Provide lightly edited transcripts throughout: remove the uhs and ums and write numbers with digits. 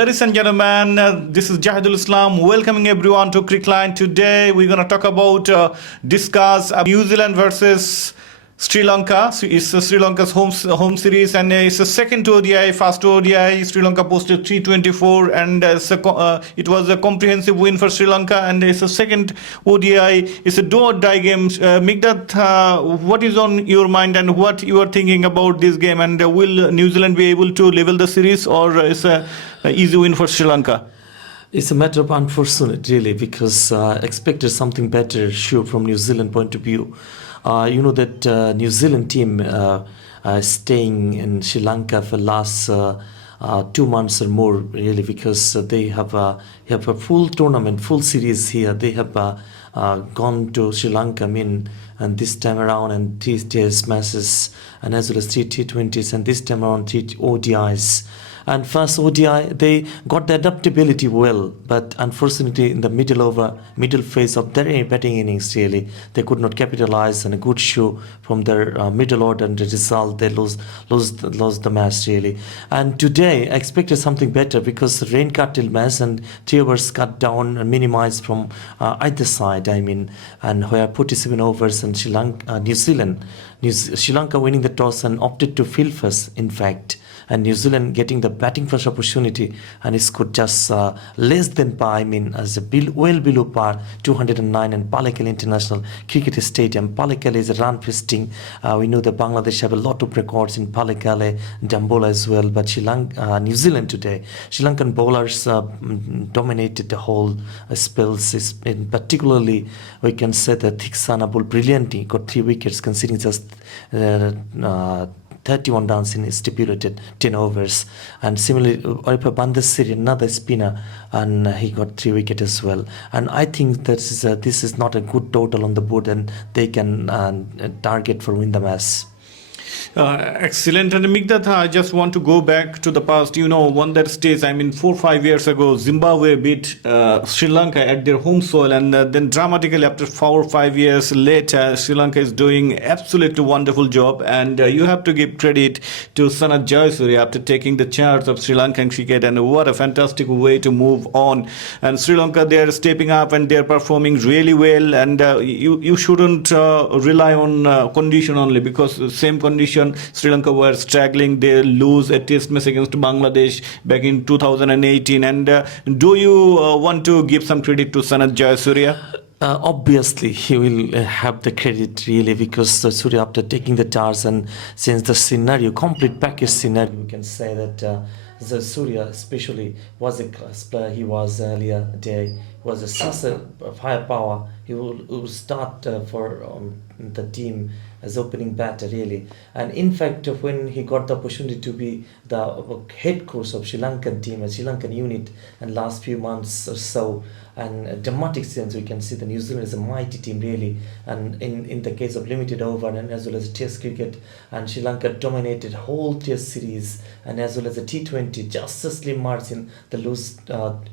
Ladies and gentlemen, this is Jahidul Islam welcoming everyone to Cricline. Today we're going to talk about, discuss New Zealand versus Sri Lanka. So it's Sri Lanka's home series, and it's a second ODI, first ODI. Sri Lanka posted 324, and it was a comprehensive win for Sri Lanka, and it's a second ODI. It's a do-or-die game. Mikdat, what is on your mind and what you are thinking about this game, and will New Zealand be able to level the series, or is a easy win for Sri Lanka? It's a matter of unfortunate, really, because expected something better, sure, from New Zealand point of view. You know that New Zealand team staying in Sri Lanka for last 2 months or more, really, because they have a full tournament, full series here. They have gone to Sri Lanka, and this time around, and 3 test matches, and as well as 3 T20s, and this time around 3 ODIs. And first ODI, they got the adaptability well, but unfortunately in the middle phase of their batting innings, really, they could not capitalize on a good show from their middle order, and the result, they lost the match, really. And today I expected something better, because rain curtailed match and 3 overs cut down and minimized from either side, and where 47 overs, and Sri Lanka winning the toss and opted to field first, in fact, and New Zealand getting the batting first opportunity, and it scored just less than par, as well below par, 209, and Pallekele International Cricket Stadium. Pallekele is a run feasting. We know that Bangladesh have a lot of records in Pallekele, Dambola as well, but New Zealand today, Sri Lankan bowlers dominated the whole spells. Particularly, we can say that Thiksana bowled brilliantly, got 3 wickets, conceding just 31 runs in stipulated 10 overs. And similarly, Oripa Bandasiri, another spinner, and he got 3 wickets as well. And I think this is not a good total on the board, and they can target for win the match. Excellent. And Mikdat, I just want to go back to the past. One that stage, 4 or 5 years ago, Zimbabwe beat Sri Lanka at their home soil, and then dramatically after 4 or 5 years later, Sri Lanka is doing absolutely wonderful job, and you have to give credit to Sanath Jayasuriya after taking the charge of Sri Lankan cricket, and what a fantastic way to move on. And Sri Lanka, they are stepping up and they are performing really well, and you shouldn't rely on condition only, because same condition Sri Lanka were struggling. They lose a test match against Bangladesh back in 2018. And do you want to give some credit to Sanath Jayasuriya? Obviously, he will have the credit, really, because Surya, after taking the charge, and since the scenario, complete package scenario, we can say that Surya especially was a class player. He was earlier day, was such a firepower. He will start for the team as opening batter, really. And in fact, when he got the opportunity to be the head coach of Sri Lankan team, a Sri Lankan unit, and last few months or so, and dramatic sense, we can see the New Zealand is a mighty team, really. And in the case of limited over, and as well as Test cricket, and Sri Lanka dominated whole Test series, and as well as the T20, just a slim margin, the lose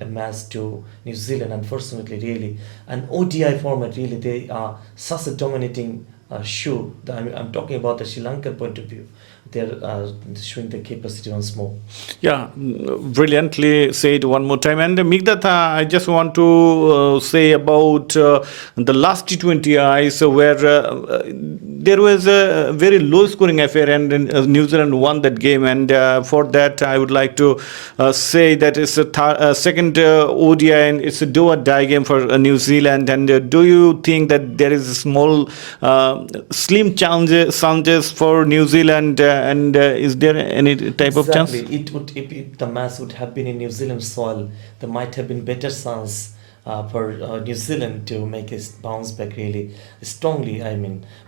match to New Zealand, unfortunately, really. And ODI format, really, they are such a dominating show. I'm talking about the Sri Lankan point of view. They're showing the capacity once more. Yeah, brilliantly said one more time. And Mikdat, I just want to say about the last T20Is, where there was a very low scoring affair, and New Zealand won that game. And for that, I would like to say that it's a second ODI, and it's a do-or-die game for New Zealand. And do you think that there is a small, slim chances for New Zealand? And is there any type of chance? It would, if the match would have been in New Zealand soil, there might have been better chance for New Zealand to make a bounce back, really strongly,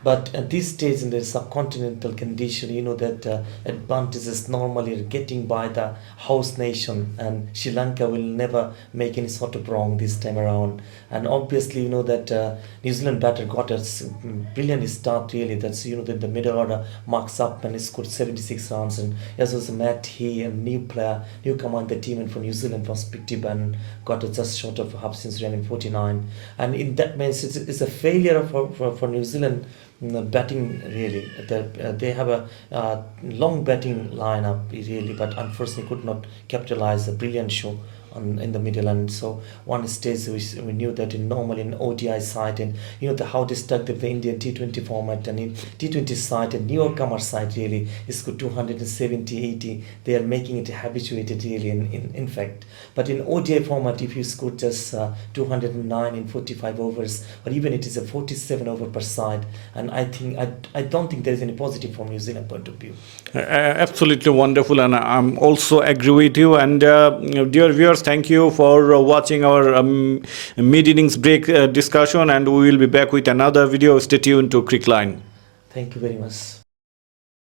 But at this stage in the subcontinental condition, you know that advantage is normally getting by the host nation, and Sri Lanka will never make any sort of wrong this time around. And obviously, you know that New Zealand batter got a brilliant start, really. That's, you know, that the middle order marks up and he scored 76 runs. And as was Matt He, a newcomer in the team, and for New Zealand was picked up and got just short of half century in 49. And in that means it's a failure for New Zealand batting really. They have a long batting lineup really, but unfortunately could not capitalize a brilliant show in the middle. And so one stage we knew that normally in ODI side, and how they stuck the Indian T20 format, and in T20 side and newcomer side really is good 270, 80. They are making it habituated really in fact. But in ODI format, if you score just 209 in 45 overs, or even it is a 47 over per side, and I don't think there is any positive from New Zealand point of view. Absolutely wonderful, and I'm also agree with you. And dear viewers, thank you for watching our mid-innings break discussion, and we will be back with another video. Stay tuned to Cricline. Thank you very much.